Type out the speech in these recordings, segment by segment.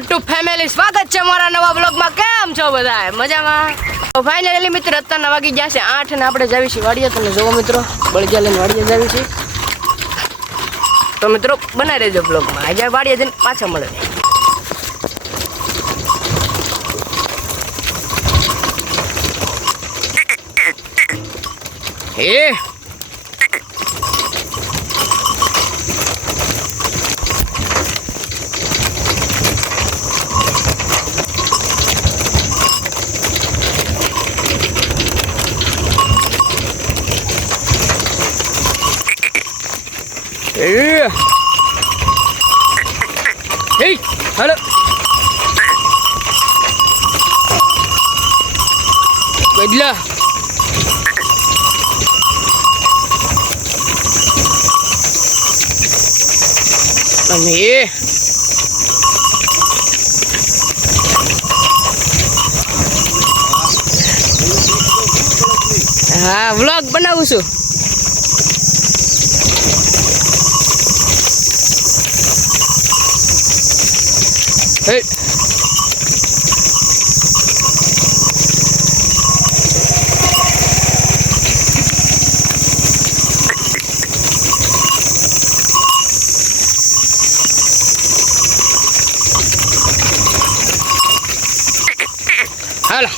YouTube family સ્વાગત છે મારા નવા બ્લોગમાં। કેમ છો બધા મજામાં? તો ફાઇનલી મિત્રો અત્યારના વાગી ગયા છે 8 અને આપણે જાવી છીએ વાડીએ। તમે જોવો મિત્રો બળજા લઈને વાડીએ જાવી છીએ। તો મિત્રો બનાવી રહેજો બ્લોગમાં। આજે વાડીએ જઈને પાછા મળે। એ Hey, hello. Baiklah. Ini. Vlog બનાવું છું। Hey. Halah.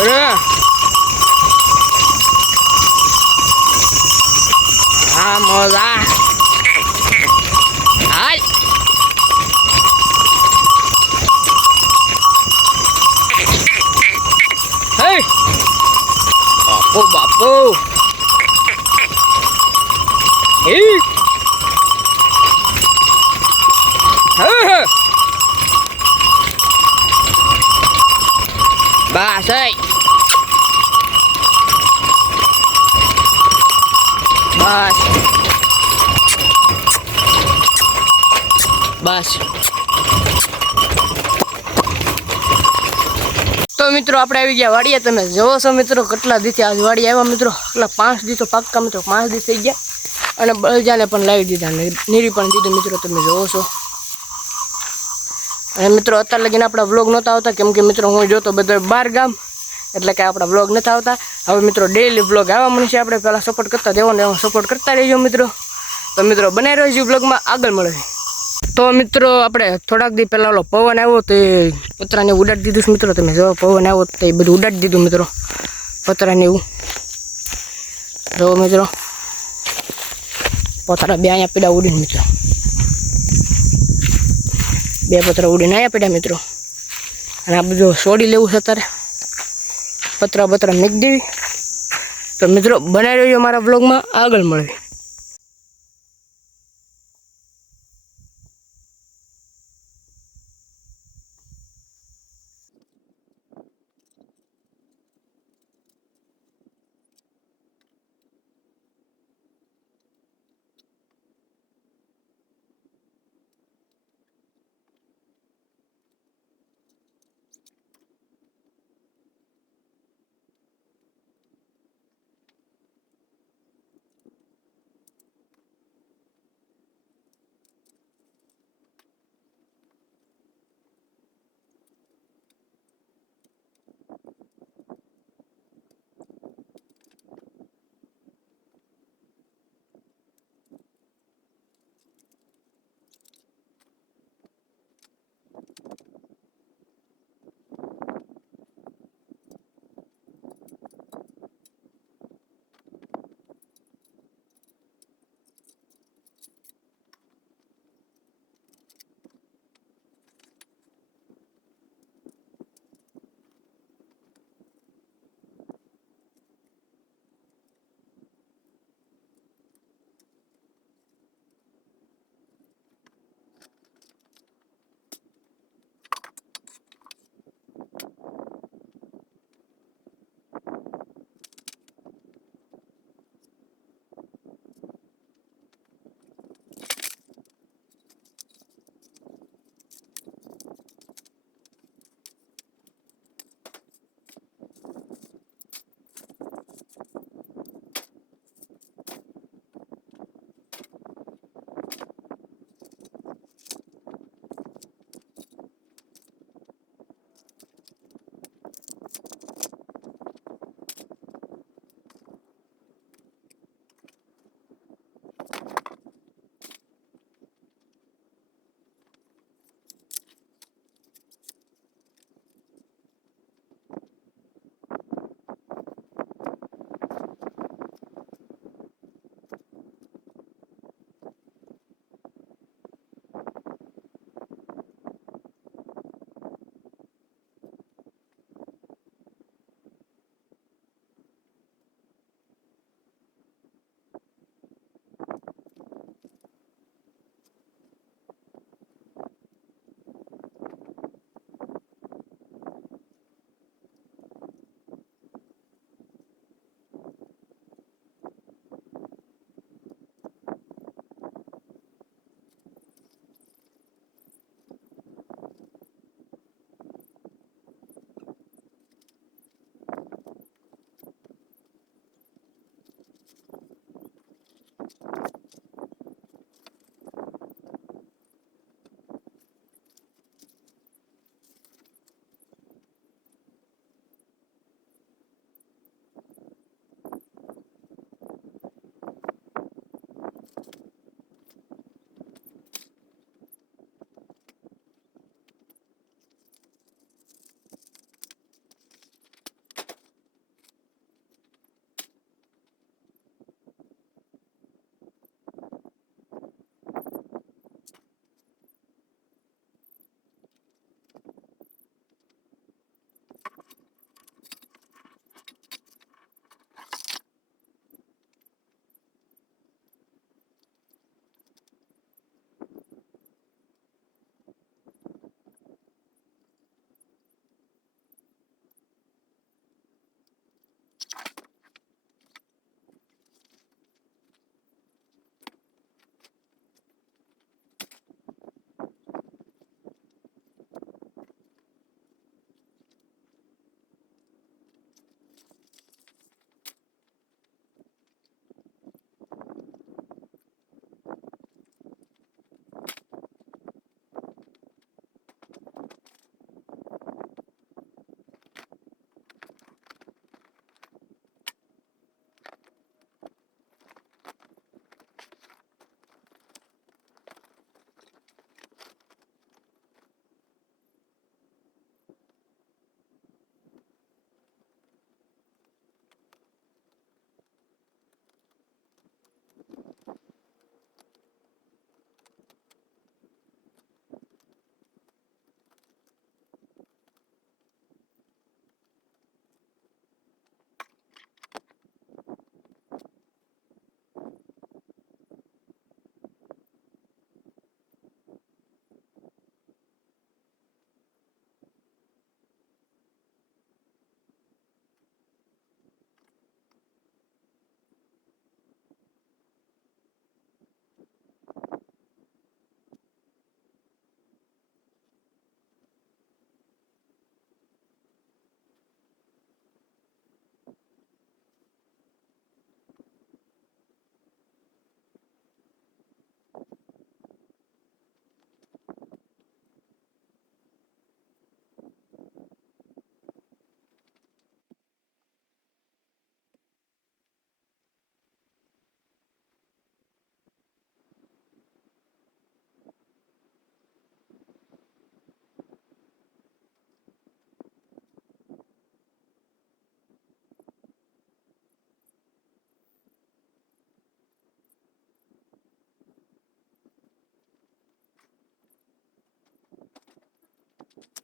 Udah. Moza. Hai. Hey. Bapu. Hey. Hey. Bas, hey. Bas. Bas. તો મિત્રો આપણે આવી ગયા વાડીએ। તમે જોવો છો મિત્રો કેટલા દિવસથી આજ વાડી આવ્યા મિત્રો। એટલે 5 દિવસ તો પાક્કા મિત્રો 5 દિવસ થઈ ગયા। અને બળજાને પણ લાવી દીધા ને નીરી પણ દીધું મિત્રો। તમે જોવો છો। અને મિત્રો અત્યારે લગીને આપણા વ્લોગ નહોતા આવતા કેમ કે મિત્રો હું જોતો બધો બહાર ગામ, એટલે કે આપણા વ્લોગ નથી આવતા। હવે મિત્રો ડેઈલી વ્લોગ આવવા મળશે। આપણે પહેલાં સપોર્ટ કરતા દેવાનો એવો સપોર્ટ કરતા રહેજો મિત્રો। તો મિત્રો બનાવી રહ્યો છું વ્લોગમાં આગળ મળે। તો મિત્રો આપણે થોડાક દી પહેલાં ઓલો પવન આવ્યો તો એ પતરાને ઉડાડી દીધું મિત્રો। તમે જો પવન આવ્યો તો એ બધું ઉડાડી દીધું મિત્રો પતરાને એવું જો મિત્રો। પતરા બે અહીંયા પીડા ઉડીને મિત્રો, બે પતરા ઉડીને અહીંયા પીડા મિત્રો। અને આ બધું છોડી લેવું છે અત્યારે, પતરા બતરા મૂકી દેવી। તો મિત્રો બનાવી રહ્યો મારા બ્લોગમાં આગળ મળે।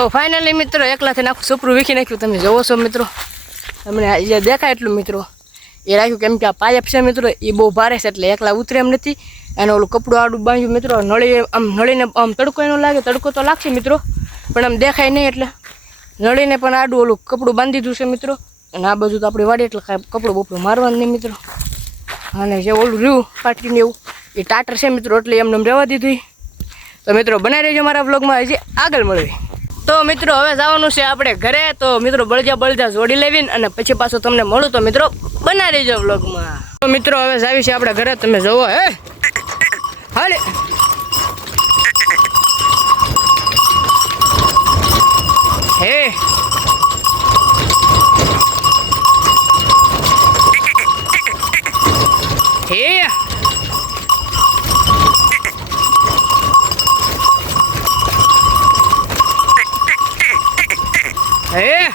તો ફાઇનલી મિત્રો એકલાથી આખું સપરું વીખી નાખ્યું. તમે જોવો છો મિત્રો, તમને જે દેખાય એટલું મિત્રો એ રાખ્યું, કેમ કે આ પાઇપ છે મિત્રો એ બહુ ભારે છે એટલે એકલા ઉતરે એમ નથી. અને ઓલું કપડું આડું બાંધ્યું મિત્રો, નળીને આમ તડકો એનો લાગે, તડકો તો લાગશે મિત્રો પણ આમ દેખાય નહીં એટલે નળીને પણ આડું ઓલું કપડું બાંધી દીધું છે મિત્રો. અને આ બાજુ તો આપણી વાડી એટલે કાંઈ કપડું બપડું મારવાનું નહીં મિત્રો. અને જે ઓલું રહ્યું પાટકીને એવું એ ટાટર છે મિત્રો એટલે એમને રહેવા દીધું. તો મિત્રો બનાવી રહેજો મારા બ્લોગમાં, હજી આગળ મળવી. તો મિત્રો હવે જવાનું છે આપણે ઘરે. તો મિત્રો બળજા જોડી લેવીને અને પછી પાછું તમને મળું. તો મિત્રો બનાવી રહેજો બ્લોગમાં. તો મિત્રો હવે જાવી છે આપણે ઘરે. તમે જોવો હે હાલે હે હે Hey!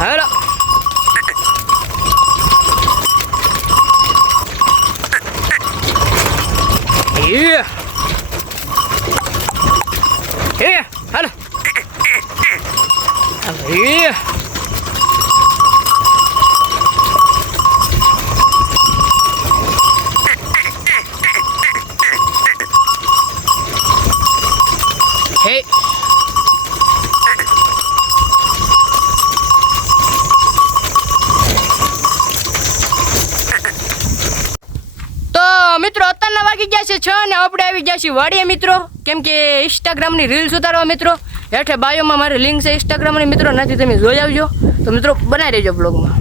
Hello! Yeah! Here! Hello! Here! Hey! મિત્રો અત્યારના વાગી ગયા છે 6 અને આપણે આવી ગયા છીએ વાડીએ મિત્રો, કેમ કે ઇન્સ્ટાગ્રામની રીલ્સ ઉતારવા મિત્રો. હેઠે બાયોમાં મારી લિંક છે ઇન્સ્ટાગ્રામની મિત્રો, નથી તમે જોઈ આવજો. તો મિત્રો બનાવી રહેજો બ્લોગમાં.